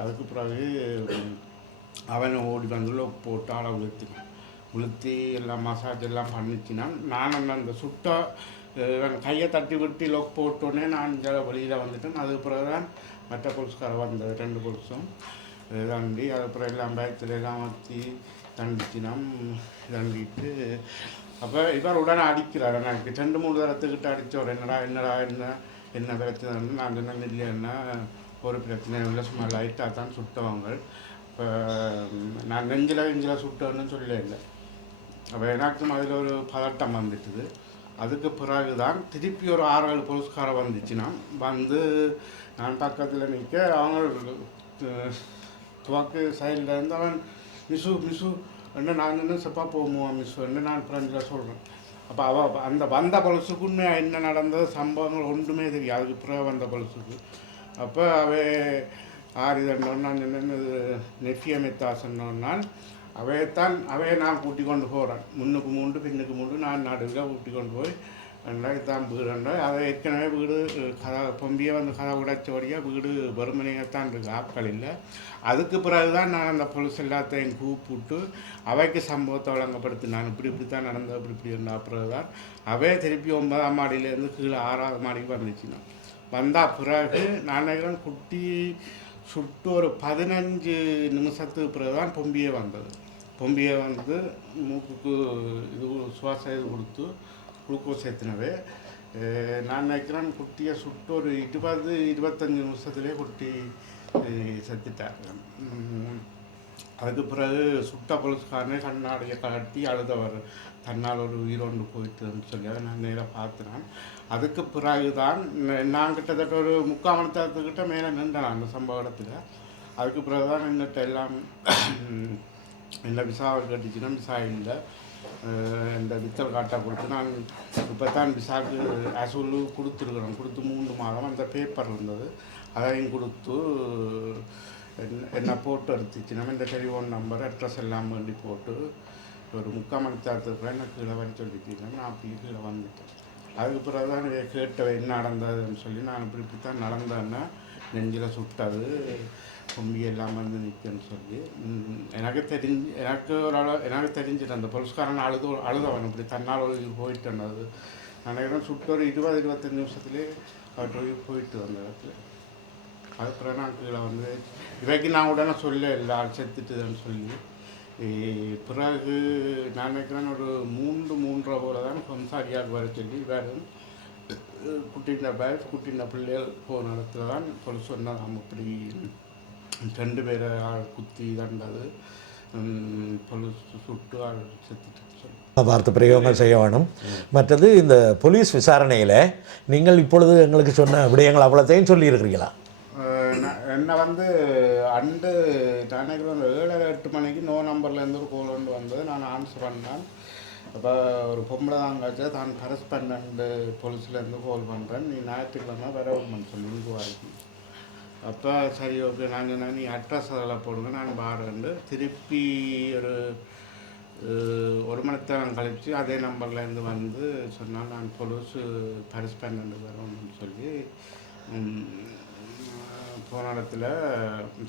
அதுக்கு பிறகு அவனை ஓடி வந்து லோக் போட்டு ஆளை உளுத்தி எல்லாம் மசாஜ் எல்லாம் பண்ணிச்சினான். நான் அந்த சுட்ட கையை தட்டி விட்டு லோக் போட்டோன்னே நான் வெளியில் வந்துட்டேன். அதுக்கு பிறகு தான் மற்ற போலீஸ்காரை வந்தது 2 போலீஸும் தண்டி. அதுக்கப்புறம் எல்லாம் பயத்தில் எல்லாம் வச்சு தண்டிச்சினோம். தண்டிட்டு அப்போ இவர் உடனே அடிக்கிறார். எனக்கு 2-3 தரத்துக்கிட்ட அடித்தவர் என்ன பிரச்சனைன்னு நான் சொன்னேன், இல்லைன்னா ஒரு பிரச்சனை இல்லை சும்மா லைட்டாக தான் சுட்டவங்க. இப்போ நான் நெஞ்சில் சுட்டோன்னு சொல்ல இல்லை. அப்போ எனக்கும் அதில் ஒரு பதட்டம் வந்துட்டுது. அதுக்கு பிறகு தான் திருப்பி ஒரு 6-7 போலீஸ்காரை வந்துச்சுன்னா வந்து நான் பக்கத்தில் நிற்க அவங்க துவக்கு சைடில் இருந்து அவன் மிசு என்ன நான் இன்னும் செப்பாக போவோம் மிஸ் என்ன நான் ஃப்ரெண்டில் சொல்கிறேன். அப்போ அந்த வந்த பொலிசுக்கு உண்மையாக என்ன நடந்தது சம்பவங்கள் ஒன்றுமே தெரியும். அதுக்கு பிறகு வந்த பொலிசுக்கு அப்போ ஆரிதண்டோன்னு நான் என்ன நெஃபிய மெத்தாசன்னோன்னால் அவையை நான் கூட்டி கொண்டு போகிறேன். முன்னுக்கு 3 பின்னுக்கு 3 நான் நடுவில் கூட்டி கொண்டு போய் தான் வீடுண்டா. அதை ஏற்கனவே வீடு பொம்பியை வந்து கதை உடைச்சோடியாக வீடு வெறுமனையத்தான் இருக்குது, ஆட்கள் இல்லை. அதுக்கு பிறகு தான் நான் அந்த பொலிஸ் எல்லாத்தையும் கூப்பிட்டு அவைக்கு சம்பவத்தை வழங்கப்படுத்தி நான் இப்படி தான் நடந்தது இப்படி இருந்தா. பிறகு தான் அவையே திருப்பி 9ஆம் மாடியிலேருந்து கீழே 6ஆவது மாடிக்கு வந்துச்சுன்னா வந்தால் பிறகு நான் நினைக்கிறேன் குட்டி சுட்டு ஒரு 15 நிமிஷத்துக்கு பிறகு தான் பொம்பியே வந்தது. பொம்பியை வந்து மூக்குக்கு இது சுவாச இது கொடுத்து குளுக்கோஸ் ஏற்றினவே. நான் நினைக்கிறேன் குட்டியை சுட்டு ஒரு 20-25 நிமிஷத்துலேயே குட்டி செத்துட்டாங்க. அதுக்கு பிறகு சுட்ட போலீஸ்காரனே கண்ணாடியை கட்டி அழுதவர் தன்னால் ஒரு உயிரோண்டு போயிட்டுன்னு சொல்லி அதை நான் நேராக பார்த்துனேன். அதுக்கு பிறகு தான் நான் கிட்டத்தட்ட ஒரு 3/4 மணி நேரத்துக்கிட்ட மேலே நின்றேன் அந்த சம்பவ இடத்துல. அதுக்கு பிறகு தான் என்னட்ட எல்லாம் என்ன விசாவை கட்டிச்சுன்னா விசா இல்லை இந்த வித்தல் காட்டாக கொடுத்து நான் இப்போ தான் விசாவுக்கு அசூல் கொடுத்துருக்குறேன். கொடுத்து 3 மாதம் அந்த பேப்பர் இருந்தது அதையும் கொடுத்து என்ன போட்டு எடுத்துச்சு. நம்ம இந்த டெலிஃபோன் நம்பர் அட்ரஸ் எல்லாம் வேண்டி போட்டு ஒரு 3/4 மணி நேரத்துக்கு எனக்கு கீழே வந்து சொல்லிட்டீங்க. நான் அப்படி கீழே வந்துட்டேன். அதுக்கு பிறகு தான் கேட்டவை என்ன நடந்ததுன்னு சொல்லி நான் இப்படி தான் நடந்தேன்னா நெஞ்சில் சுட்டது கொம்பி எல்லாம் வந்து நிற்குன்னு சொல்லி எனக்கு தெரிஞ்சிட்டு அந்த போலீஸ்காரன் அழுதவன் இப்படி தன்னால் ஒரு போயிட்டு அது நினைக்கிறேன் சுட்டு ஒரு 20-25 நிமிஷத்துலேயே அவர் போயிட்டு வந்த இடத்துல. அதுக்கப்புறம் நான் கீழே வந்து இவைக்கு நான் உடனே சொல்ல இல்லை செத்துட்டுதுன்னு சொல்லி பிறகு நான் நினைக்கிறேன் ஒரு 3-3:30 போல தான் கொம்சாரியாக வர சொல்லி வேறு குட்டின பிள்ளைகள் போன இடத்துல தான் போலீஸ் சொன்னால் நம்ம இப்படி 2 பேரை குத்தி தண்டது போலீஸ் சுட்டு செத்துட்டு சொல்லி வார்த்தை பிரயோகங்கள் செய்ய வேணும். மற்றது இந்த போலீஸ் விசாரணையில் நீங்கள் இப்பொழுது எங்களுக்கு சொன்ன விடயங்கள் அவ்வளோத்தையும் சொல்லியிருக்கிறீங்களா? என்னை வந்து அண்டு நான் நினைக்கிறேன் 7-8 மணிக்கு நோ நம்பர்லேருந்து ஒரு கோல் கொண்டு வந்தது. நான் ஆன்சர் பண்ணேன். அப்போ ஒரு பொம்பளை தான் காய்ச்சா தான் கரஸ்பாண்ட் போலீஸ்லேருந்து கால் பண்ணுறேன், நீ ஞாயிற்றுக்கிழமை வரணும்னு சொல்லி இன்குவாரிக்கு. அப்போ சரி ஓகே நான் சொன்னேன், நீ அட்ரஸ் அதெல்லாம் போடுங்க நான் பாருண்டு திருப்பி ஒரு 1 மணித்தேரம் கழித்து அதே நம்பர்லேருந்து வந்து சொன்னால் நான் போலீஸு கரஸ்பாண்ட் வரணும்னு சொல்லி போன இடத்துல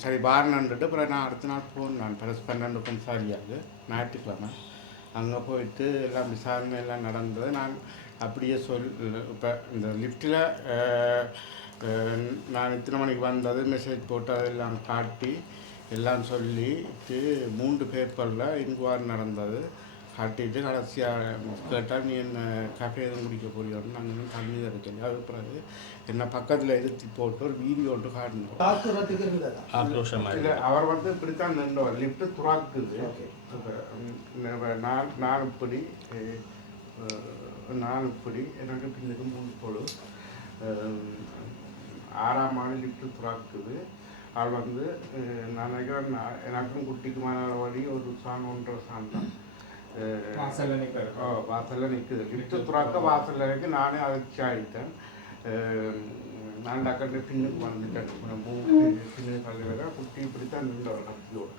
சரி பாருன்னுட்டு அப்புறம் நான் அடுத்த நாள் போனேன் கரஸ்பாண்டுக்கும் சரியாக ஞாயிற்றுக்கிழமை அங்கே போயிட்டு எல்லாம் விசாரணை எல்லாம் நடந்தது. நான் அப்படியே இப்போ இந்த லிஃப்ட்டில் நான் இத்தனை மணிக்கு வந்தது மெசேஜ் போட்டு அதெல்லாம் காட்டி எல்லாம் சொல்லிட்டு 3 பேப்பரில் இன்குவாரி நடந்தது காட்டிட்டு கடைசியாக கேட்டால் நீ என்ன காஃபி எதுவும் குடிக்க போறியோன்னு நாங்கள் தண்ணி தர சொல்லி அது பிறகு என்ன பக்கத்தில் எதிர்த்து போட்டு ஒரு வீடியோ ஒன்று காட்டணும். இல்லை அவர் வந்து இப்படித்தான் நின்றவர் லிஃப்ட்டு துறாக்குது. நான் இப்படி எனக்கு பின்னுக்கு 3 பொழு 6ஆம் ஆண்டு லிஃப்ட்டு துறாக்குது. அவள் வந்து நான் நினைக்கிறேன் எனக்கும் குட்டிக்குமான வழி ஒரு சான் 1.5 சான் தான் வாசலில் நிற்குது. லிஃப்ட்டு துறாக்க வாசலில் இருக்கு. நானே அதிர்ச்சி ஆகிட்டேன். நான் டக்கட்டு பின்னுக்கு வந்துட்டேன். பின்னுக்கு கல்வி குட்டி இப்படித்தான் நின்றவர் கத்தியோடு.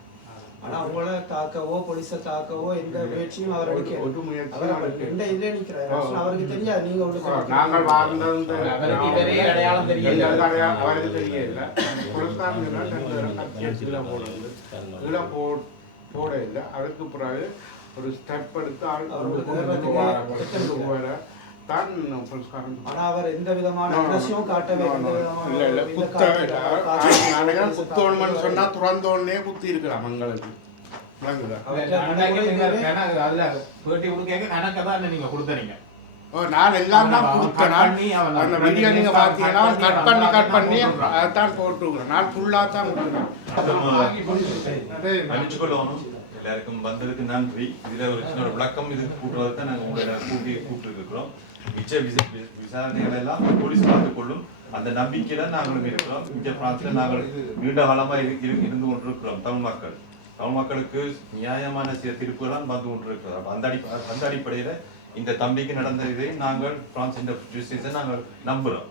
ஆனால் அவங்கள தாக்கவோ போலீஸை தாக்கவோ எந்த முயற்சியும் அவர் எடுக்க ஒரு முயற்சியும் அவருக்கு தெரியாது. நீங்கள் நாங்கள் வாழ்ந்தது அடையாளம் தெரியல, அவருக்கு தெரியல. கீழே போட இல்லை. அதுக்கு பிறகு ஒரு ஸ்டெப் எடுத்து தான் புரஸ்காரம். ஆனால் அவர் எந்த விதமான அவசியம் காட்டவே இல்லை குத்தோணும்னு சொன்னால் துறந்தோடனே குத்தி இருக்கலாம் மங்களுக்கு. நான் எல்லாம் தான் கொடுத்தேன். அந்த வீடியோ நீங்க பார்த்தீங்கன்னா கட் பண்ணி அதான் போட்டுருக்கேன். நான் ஃபுல்லாக தான் கொடுக்குறேன். எல்லாருக்கும் வந்ததுக்கு நன்றி. இதில் ஒரு சின்ன விளக்கம் இது கூட்டுறது தான் நாங்கள் உங்களை கூப்பிட்டுருக்கிறோம். மிச்ச விசாரணைகள் எல்லாம் போலீஸ் பார்த்துக்கொள்ளும் அந்த நம்பிக்கையில நாங்களும் இருக்கிறோம். மிச்ச பிரான்ஸ்ல நாங்கள் நீண்ட காலமாக இருந்து கொண்டிருக்கிறோம். தமிழ் மக்களுக்கு நியாயமான சில தீர்ப்புகளாம் வந்து கொண்டிருக்கிறோம். அந்த அடிப்படையில் இந்த தம்பிக்கு நடந்த இதை நாங்கள் பிரான்ஸ் இந்த ஜஸ்டிஸை நாங்கள் நம்புகிறோம்.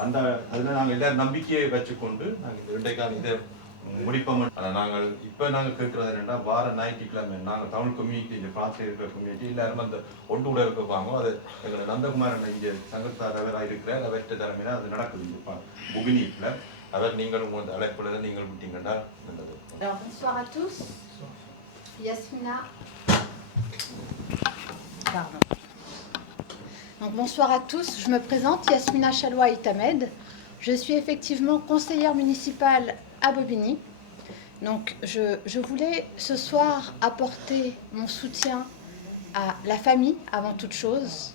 அதில் நாங்கள் எல்லாரும் நம்பிக்கையை வச்சுக்கொண்டு நாங்கள் இந்த 2 காலம் இதை முடிப்போம். ஆனால் நாங்கள் கேட்கறது என்னென்னா வார ஞாயிற்றுக்கிழமை நாங்கள் தமிழ் கம்யூனிட்டி இந்த பிரான்ஸில் இருக்கிற கம்யூனிட்டி எல்லாரும் அந்த ஒன்று கூட இருப்பாங்க. அது எங்களை நந்தகுமார் இங்கே சங்கத்தார் அவராக இருக்கிறார். அவற்றை தலைமையில் அது நடக்குது புகினியில். அவர் நீங்கள் உங்கள் அழைப்புல நீங்கள் விட்டீங்கன்னா நல்லது. Bonsoir à tous. Yasmina. Pardon. Donc bonsoir à tous. Je me présente, Yasmina Chaloua Itamed. Je suis effectivement conseillère municipale à Bobigny. Donc je voulais ce soir apporter mon soutien à la famille avant toute chose,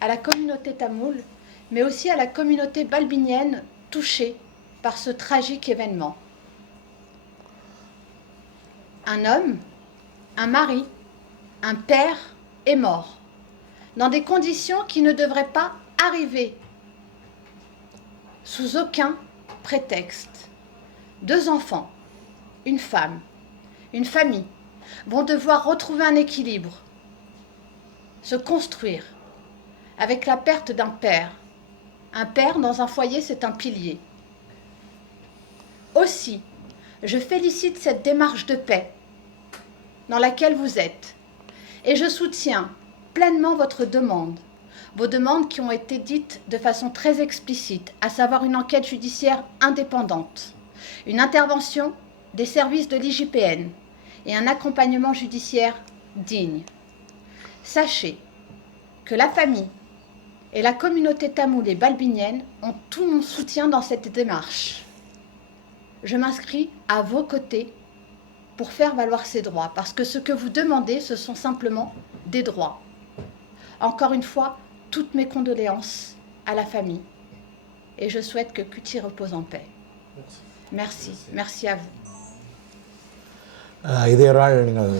à la communauté tamoule, mais aussi à la communauté balbinienne touchée par ce tragique événement. Un homme, un mari, un père est mort dans des conditions qui ne devraient pas arriver sous aucun prétexte. 2 enfants, une femme, une famille vont devoir retrouver un équilibre, se construire avec la perte d'un père. Un père dans un foyer, c'est un pilier. Aussi, je félicite cette démarche de paix dans laquelle vous êtes et je soutiens pleinement votre demande vos demandes qui ont été dites de façon très explicite, à savoir une enquête judiciaire indépendante, une intervention des services de l'IGPN et un accompagnement judiciaire digne. Sachez que la famille et la communauté tamoule et balbinienne ont tout mon soutien dans cette démarche. Je m'inscris à vos côtés pour faire valoir ces droits, parce que ce que vous demandez, ce sont simplement des droits. Encore une fois, toutes mes condoléances à la famille, et je souhaite que Kuti repose en paix. Merci, merci à vous. இதே ஒரு ஆள் நீங்கள்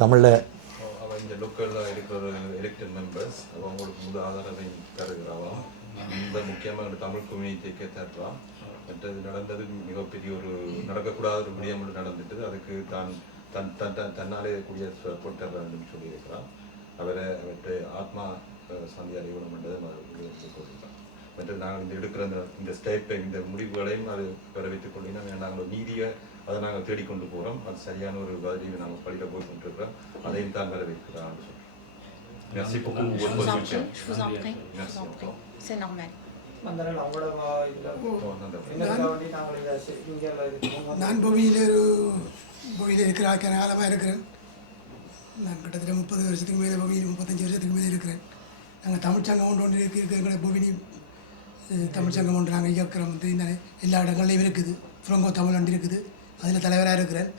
தமிழில் அவன் இந்த லோக்கலில் இருக்கிற elected members அவங்களுக்கு முதல் ஆதரவை தருகிறாவாம். இந்த முக்கியமாக தமிழ் கம்யூனிட்டிக்கு தருவான். மற்றது நடந்தது மிகப்பெரிய ஒரு நடக்கக்கூடாத ஒரு விடயம் நடந்துட்டு அதுக்கு தன்னாலே கூடிய சப்போர்ட் தர்றான்னு சொல்லியிருக்கிறான். அவரை அவற்றை ஆத்மா சாந்தி அடையணும் என்றதை சொல்லியிருக்கான். மற்றது நாங்கள் இந்த எடுக்கிற இந்த ஸ்டெப்பை இந்த முடிவுகளையும் அது வரவைத்துக் கொள்ளினா நாங்கள் நீதியை அதை நாங்கள் தேடிக்கொண்டு போகிறோம். அது சரியான ஒரு பதிலை நாங்கள் பள்ளியில் போய் கொண்டிருக்கிறோம். அதையும் தான் வரவேற்கிறான் சொல்கிறோம். Merci beaucoup. Je vous en prie, je vous en prie, je vous en prie. C'est normal. நான் புவியில் இருக்கிற காலமாக இருக்கிறேன். நான் கிட்டத்தட்ட 30 வருஷத்துக்கு மேலே புவியில் 35 வருஷத்துக்கு மேலே இருக்கிறேன். நாங்கள் தமிழ்ச்சங்கம் ஒன்று இருக்கிற புவினி தமிழ்ச்சங்கம் ஒன்று நாங்கள் இயக்கிறோம். எல்லா இடங்கள்லையும் இருக்குது. ஃப்ரங்கோ தமிழ் அண்டு இருக்குது. அதில் தலைவராக இருக்கிறேன்.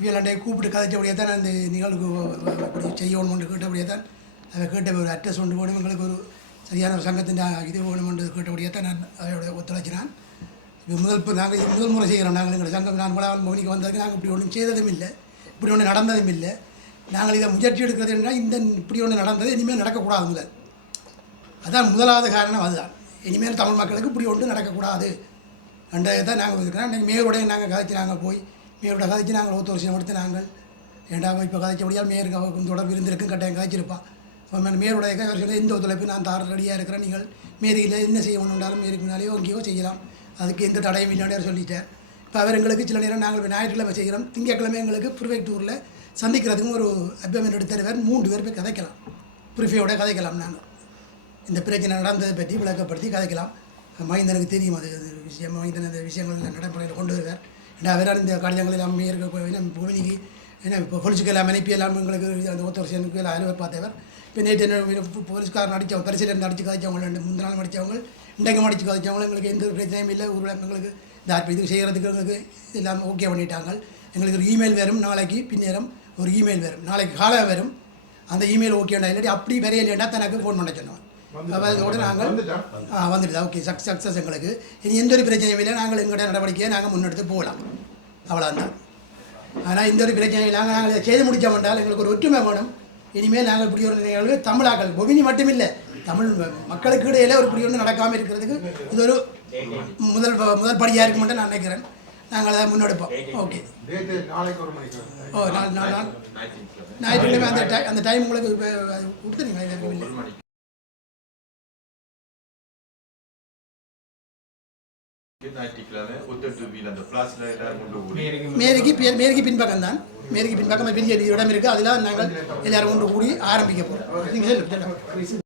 இவளாண்டை கூப்பிட்டு கதைச்சபடியே தான் அந்த நிகழ்வு அப்படி செய்யணும்னு கேட்டபடியே தான் அதை கேட்ட ஒரு அட்ரஸ் ஒன்று வேணும், எங்களுக்கு ஒரு சரியான ஒரு சங்கத்தின் இது வேணுமென்று கேட்டபடியே தான் நான் அதோட ஒத்துழைச்சினான். இப்போ நாங்கள் முதல் முறை செய்கிறோம். நாங்கள் எங்கள் சங்கம் நான் பலவான் மோனிக்கு வந்ததுக்கு நாங்கள் இப்படி ஒன்றும் செய்ததும் இல்லை, இப்படி ஒன்று நடந்ததும் இல்லை. நாங்கள் இதை முயற்சி எடுக்கிறது என்றால் இந்த இப்படி ஒன்று நடந்தது இனிமேல் நடக்கக்கூடாது. அதான் முதலாவது காரணம். அதுதான் இனிமேல் தமிழ் மக்களுக்கு இப்படி ஒன்று நடக்கக்கூடாது என்றதை தான் நாங்கள் இருக்கிறோம். அன்றைக்கி மேயருடைய நாங்கள் கதைச்சி நாங்கள் போய் மேயரோட கதைச்சி நாங்கள் 1 வருஷம் எடுத்து நாங்கள் ஏண்டாம் இப்போ கதைச்சபடியால் மேயருக்கு அவருக்கு தொடர்பு இருந்திருக்கும் கட்டாயம் கதைச்சிருப்பான். அப்போ மேயருடைய வருஷம் எந்த ஒத்துழைப்பு நான் தார ரெடியாக இருக்கிறேன், நீங்கள் மேரியில் என்ன செய்யணுன்றாலும் மேருக்கு முன்னாலேயோ எங்கேயோ செய்யலாம், அதுக்கு எந்த தடையும் இல்லைன்னு சொல்லிட்டார். இப்போ அவர் எங்களுக்கு சில நேரம் நாங்கள் ஞாயிற்றுக்கிழமை செய்கிறோம், திங்கட்கிழமை எங்களுக்கு ப்ரிஃபெக்டூரில் சந்திக்கிறதுக்கும் ஒரு அப்பாயின்மெண்ட் எடுத்தவர் 3 பேர் போய் கதைக்கலாம், ப்ரிஃபையோட கதைக்கலாம். நாங்கள் இந்த பிரச்சனை நடந்ததை பற்றி விளக்கப்படுத்தி கதைக்கலாம். மைந்தனுக்கு தெரியும் அது விஷயம். மைந்தன் அந்த விஷயங்கள் நடைமுறையில் கொண்டு வருவார். ஏன்னா அவரால் இந்த கடிதங்களில் அம்மையருக்கு பூமிக்கு ஏன்னா இப்போ பொலிச்சுக்கல் அமைப்பு எல்லாம் எங்களுக்கு அந்த 1 வருஷத்துக்கு எல்லாம் அலுவலர் பார்த்தவர். இப்போ நேற்று என்ன போலீஸ்காரன் அடித்தவங்க பிரசிடென்ட் அடித்து கதைச்சவங்க 2 நாள் அடித்தவங்க இன்றைக்கும் அடித்து கதைச்சவங்க எங்களுக்கு எந்த ஒரு பிரச்சனையும் இல்லை. ஒரு எங்களுக்கு இந்த இது செய்கிறதுக்கு எங்களுக்கு எல்லாம் ஓகே பண்ணிட்டாங்க. எங்களுக்கு ஒரு இமெயில் வரும், நாளைக்கு பின்னேரம் ஒரு இமெயில் வரும், நாளைக்கு காலை வரும். அந்த இமெயில் ஓகேண்டா இல்லாட்டி அப்படி வரையிலேண்டா தனக்கு ஃபோன் பண்ண சொன்னோம். அதோடு நாங்கள் வந்துடுதா ஓகே சக்ஸஸ். எங்களுக்கு இனி எந்த ஒரு பிரச்சனையும் இல்லை. நாங்கள் எங்களுடைய நடவடிக்கையை நாங்கள் முன்னெடுத்து போகலாம், அவ்வளோதான். ஆனால் இந்த ஒரு பிரச்சனை நாங்கள் இதை செய்து முடித்தோம் என்றால் எங்களுக்கு ஒரு ஒற்றுமை வேணும். இனிமேல் நாங்கள் இப்படி ஒரு நிகழ்வு தமிழாக்கள் பொவினி மட்டுமில்லை தமிழ் மக்களுக்கு இடையிலே ஒரு இப்படி ஒன்று நடக்காமல் இருக்கிறதுக்கு இது ஒரு முதல் படியாக இருக்குமென்று நான் நினைக்கிறேன். நாங்கள் அதை முன்னெடுப்போம். ஓகே ஓ ஞாயிற்றுக்கிழமை அந்த டைம் உங்களுக்கு கொடுத்துருங்க. மேரிக்கு பின்பக்கம் தான், மேரிக்கு பின்பக்கம் பெரிய இடம் இருக்குது. அதில் நாங்கள் எல்லாரும் ஒன்று கூடி ஆரம்பிக்க போகிறோம். நீங்கள்